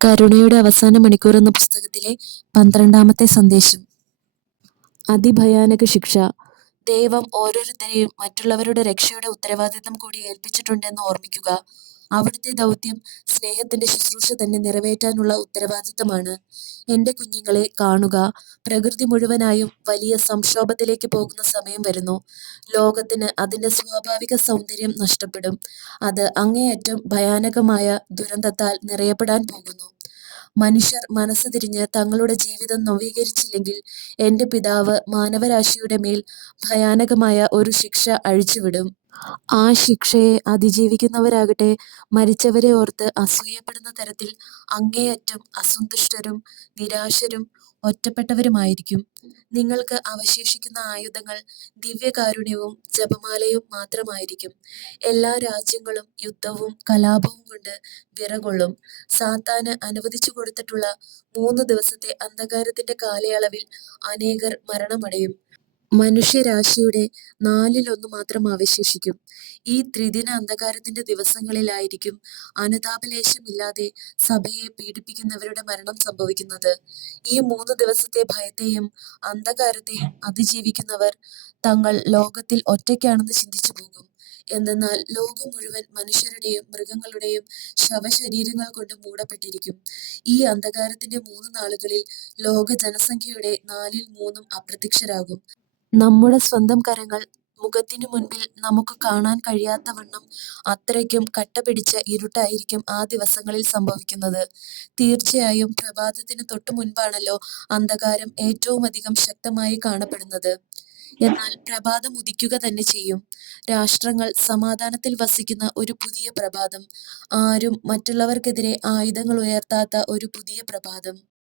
കരുണയുടെ അവസാന മണിക്കൂർ എന്ന പുസ്തകത്തിലെ 12-ാമത്തെ സന്ദേശം. അതിഭയാനക ശിക്ഷ. ദൈവം ഓരോരുത്തരെയും മറ്റുള്ളവരുടെ രക്ഷയുടെ ഉത്തരവാദിത്തം കൂടി ഏൽപ്പിച്ചിട്ടുണ്ടെന്ന് ഓർമ്മിക്കുക. അവിടുത്തെ ദൗത്യം സ്നേഹത്തിന്റെ ശുശ്രൂഷ തന്നെ നിറവേറ്റാനുള്ള ഉത്തരവാദിത്തമാണ്. എന്റെ കുഞ്ഞുങ്ങളെ കാണുക, പ്രകൃതി മുഴുവനായും വലിയ സംക്ഷോഭത്തിലേക്ക് പോകുന്ന സമയം വരുന്നു. ലോകത്തിന് അതിന്റെ സ്വാഭാവിക സൗന്ദര്യം നഷ്ടപ്പെടും. അത് അങ്ങേയറ്റം ഭയാനകമായ ദുരന്തത്താൽ നിറയപ്പെടാൻ പോകുന്നു. മനുഷ്യർ മനസ്സ് തിരിഞ്ഞ് തങ്ങളുടെ ജീവിതം നവീകരിച്ചില്ലെങ്കിൽ എന്റെ പിതാവ് മാനവരാശിയുടെ മേൽ ഭയാനകമായ ഒരു ശിക്ഷ അഴിച്ചുവിടും. ആ ശിക്ഷയെ അതിജീവിക്കുന്നവരാകട്ടെ മരിച്ചവരെ ഓർത്ത് അസൂയപ്പെടുന്ന തരത്തിൽ അങ്ങേയറ്റം അസന്തുഷ്ടരും നിരാശരും ഒറ്റപ്പെട്ടവരുമായിരിക്കും. നിങ്ങൾക്ക് അവശേഷിക്കുന്ന ആയുധങ്ങൾ ദിവ്യകാരുണ്യവും ജപമാലയും മാത്രമായിരിക്കും. എല്ലാ രാജ്യങ്ങളും യുദ്ധവും കലാപവും കൊണ്ട് വിറകൊള്ളും. സാത്താന് അനുവദിച്ചു കൊടുത്തിട്ടുള്ള 3 ദിവസത്തെ അന്ധകാരത്തിന്റെ കാലയളവിൽ അനേകർ മരണമടയും. മനുഷ്യരാശിയുടെ 1/4 മാത്രം അവശേഷിക്കും. ഈ ത്രിദിന അന്ധകാരത്തിന്റെ ദിവസങ്ങളിലായിരിക്കും അനുതാപലേശമില്ലാതെ സഭയെ പീഡിപ്പിക്കുന്നവരുടെ മരണം സംഭവിക്കുന്നത്. ഈ 3 ദിവസത്തെ ഭയത്തെയും അന്ധകാരത്തെയും അതിജീവിക്കുന്നവർ തങ്ങൾ ലോകത്തിൽ ഒറ്റയ്ക്കാണെന്ന് ചിന്തിച്ചു പോകും. എന്തെന്നാൽ ലോകം മുഴുവൻ മനുഷ്യരുടെയും മൃഗങ്ങളുടെയും ശവശരീരങ്ങൾ കൊണ്ട് മൂടപ്പെട്ടിരിക്കും. ഈ അന്ധകാരത്തിന്റെ 3 നാളുകളിൽ ലോക ജനസംഖ്യയുടെ 3/4 അപ്രത്യക്ഷരാകും. നമ്മുടെ സ്വന്തം കരങ്ങൾ മുഖത്തിനു മുൻപിൽ നമുക്ക് കാണാൻ കഴിയാത്തവണ്ണം അത്രയ്ക്കും കട്ടപിടിച്ച ഇരുട്ടായിരിക്കും ആ ദിവസങ്ങളിൽ സംഭവിക്കുന്നത്. തീർച്ചയായും പ്രഭാതത്തിന് തൊട്ടു മുൻപാണല്ലോ അന്ധകാരം ഏറ്റവുമധികം ശക്തമായി കാണപ്പെടുന്നത്. എന്നാൽ പ്രഭാതം ഉദിക്കുക തന്നെ ചെയ്യും. രാഷ്ട്രങ്ങൾ സമാധാനത്തിൽ വസിക്കുന്ന ഒരു പുതിയ പ്രഭാതം. ആരും മറ്റുള്ളവർക്കെതിരെ ആയുധങ്ങൾ ഉയർത്താത്ത ഒരു പുതിയ പ്രഭാതം.